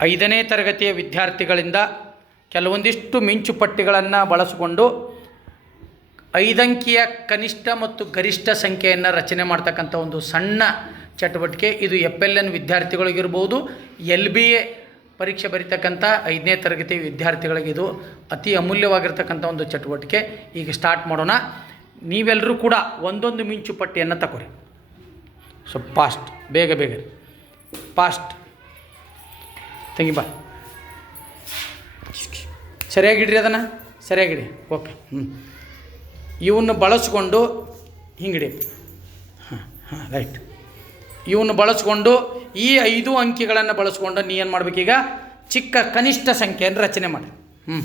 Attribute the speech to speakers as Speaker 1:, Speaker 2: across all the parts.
Speaker 1: ಐದನೇ ತರಗತಿಯ ವಿದ್ಯಾರ್ಥಿಗಳಿಂದ ಕೆಲವೊಂದಿಷ್ಟು ಮಿಂಚುಪಟ್ಟಿಗಳನ್ನು ಬಳಸಿಕೊಂಡು ಐದಂಕಿಯ ಕನಿಷ್ಠ ಮತ್ತು ಗರಿಷ್ಠ ಸಂಖ್ಯೆಯನ್ನು ರಚನೆ ಮಾಡ್ತಕ್ಕಂಥ ಒಂದು ಸಣ್ಣ ಚಟುವಟಿಕೆ. ಇದು ಎಫ್ ಎಲ್ ಎನ್ ವಿದ್ಯಾರ್ಥಿಗಳಿಗಿರ್ಬೋದು, ಎಲ್ ಬಿ ಎ ಪರೀಕ್ಷೆ ಬರೀತಕ್ಕಂಥ ಐದನೇ ತರಗತಿ ವಿದ್ಯಾರ್ಥಿಗಳಿಗೆ ಇದು ಅತಿ ಅಮೂಲ್ಯವಾಗಿರ್ತಕ್ಕಂಥ ಒಂದು ಚಟುವಟಿಕೆ. ಈಗ ಸ್ಟಾರ್ಟ್ ಮಾಡೋಣ. ನೀವೆಲ್ಲರೂ ಕೂಡ ಒಂದೊಂದು ಮಿಂಚು ಪಟ್ಟಿಯನ್ನು ತಗೋರಿ ಸೊ ಪಾಸ್ಟ್ ಬೇಗ ಬೇಗ ಫಾಸ್ಟ್ ತಂಗಿ ಬಾ. ಸರಿಯಾಗಿಡ್ರಿ ಅದನ್ನು? ಸರಿಯಾಗಿಡಿ ಓಕೆ. ಹ್ಞೂ ಇವನ್ನು ಬಳಸ್ಕೊಂಡು ಹಿಂಗಿಡಿ ಹಾಂ ಹಾಂ, ರೈಟ್. ಇವನ್ನು ಬಳಸ್ಕೊಂಡು ಈ ಐದು ಅಂಕಿಗಳನ್ನು ಬಳಸ್ಕೊಂಡು ನೀ ಏನು ಮಾಡಬೇಕೀಗ? ಚಿಕ್ಕ ಕನಿಷ್ಠ ಸಂಖ್ಯೆಯನ್ನು ರಚನೆ ಮಾಡಿ. ಹ್ಞೂ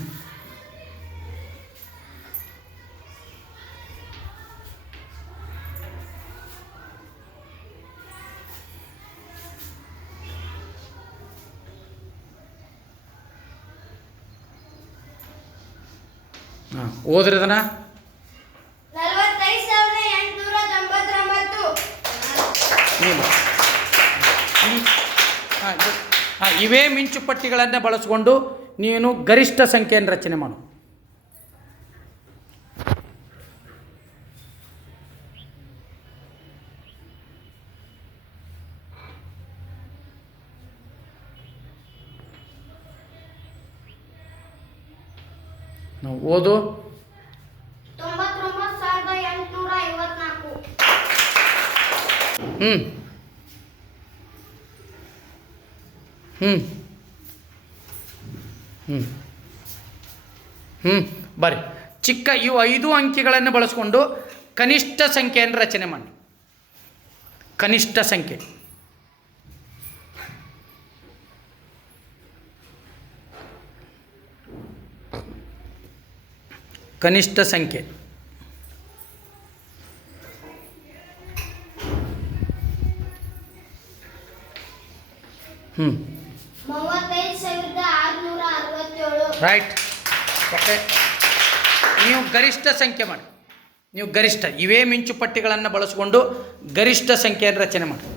Speaker 1: ಹಾಂ ಓದ್ರಿ ಅದನ್ನ ಹಾಂ ಇವೇ ಮಿಂಚುಪಟ್ಟಿಗಳನ್ನೇ ಬಳಸ್ಕೊಂಡು ನೀನು ಗರಿಷ್ಠ ಸಂಖ್ಯೆಯನ್ನು ರಚನೆ ಮಾಡು. ನಾವು ಓದು. ಹ್ಞೂ ಹ್ಞೂ ಹ್ಞೂ ಹ್ಞೂ ಬರ್ರಿ. ಚಿಕ್ಕ ಇವು ಐದು ಅಂಕಿಗಳನ್ನು ಬಳಸ್ಕೊಂಡು ಕನಿಷ್ಠ ಸಂಖ್ಯೆಯನ್ನು ರಚನೆ ಮಾಡಿ. ಕನಿಷ್ಠ ಸಂಖ್ಯೆ. ಕನಿಷ್ಠ ಸಂಖ್ಯೆ. ಹ್ಞೂ ರೈಟ್ ಓಕೆ ನೀವು ಗರಿಷ್ಠ ಸಂಖ್ಯೆ ಮಾಡಿ. ನೀವು ಗರಿಷ್ಠ. ಇವೇ ಮಿಂಚುಪಟ್ಟಿಗಳನ್ನು ಬಳಸಿಕೊಂಡು ಗರಿಷ್ಠ ಸಂಖ್ಯೆಯನ್ನು ರಚನೆ ಮಾಡಿ.